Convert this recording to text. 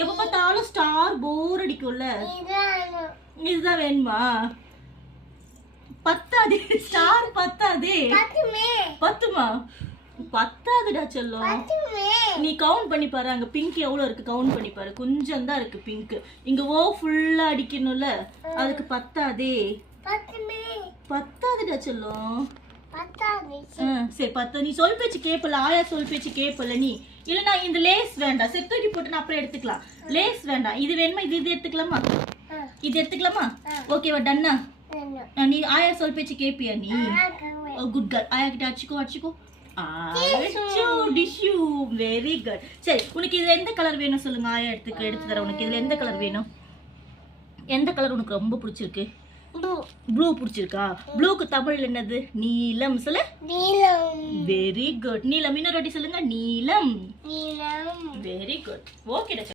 எப்ப பார்த்தாலும் ஸ்டார் போர் அடிக்கும்ல. இதுதான் வேணுமா? பத்தாதே, ஸ்டார் பத்தாதே. பத்துமா? பத்தாதுடா செல்லம். நீ கவுண்ட் பண்ணி பாரு, அங்க பிங்க் எவ்வளவு இருக்கு கவுண்ட் பண்ணி பாரு. கொஞ்சம் தான் இருக்கு பிங்க். இங்க ஓ ஃபுல்லா அடிக்கணும்ல, அதுக்கு பத்தாதே. பத்தாதுடா செல்லம். சரி பத்து. நீ சொல் பேச்சு கேப்பல, ஆயா சொல் பேச்சு கேப்பல நீ. இல்லனா இந்த லேஸ் வேண்டாம், செட் தூக்கி போட்டு நான் அப்புறம் எடுத்துக்கலாம். லேஸ் வேண்டாம், இது வேணுமா? இது எடுத்துக்கலாமா? இது எடுத்துக்கலாமா? ஓகேவா? டன்னா? நீ ஆயா சொல் பேச்சு கேப்பியா நீ? Good girl. ஆயா கிட்ட அடிச்சுக்கோ. Very good. சரி, உனக்கு இதுல எந்த கலர் வேணும் சொல்லுங்க, ஆயா எடுத்து தர. உனக்கு இதுல எந்த கலர் வேணும்? எந்த கலர் உனக்கு ரொம்ப பிடிச்சிருக்கு? ப்ளூ பிடிச்சிருக்கா? ப்ளூக்கு தமிழ் என்னது? நீலம். சொல்லு. நீலம். Very good. நீலம் இன்னொரு வாட்டி சொல்லுங்க. நீலம். Very good. ஓகே.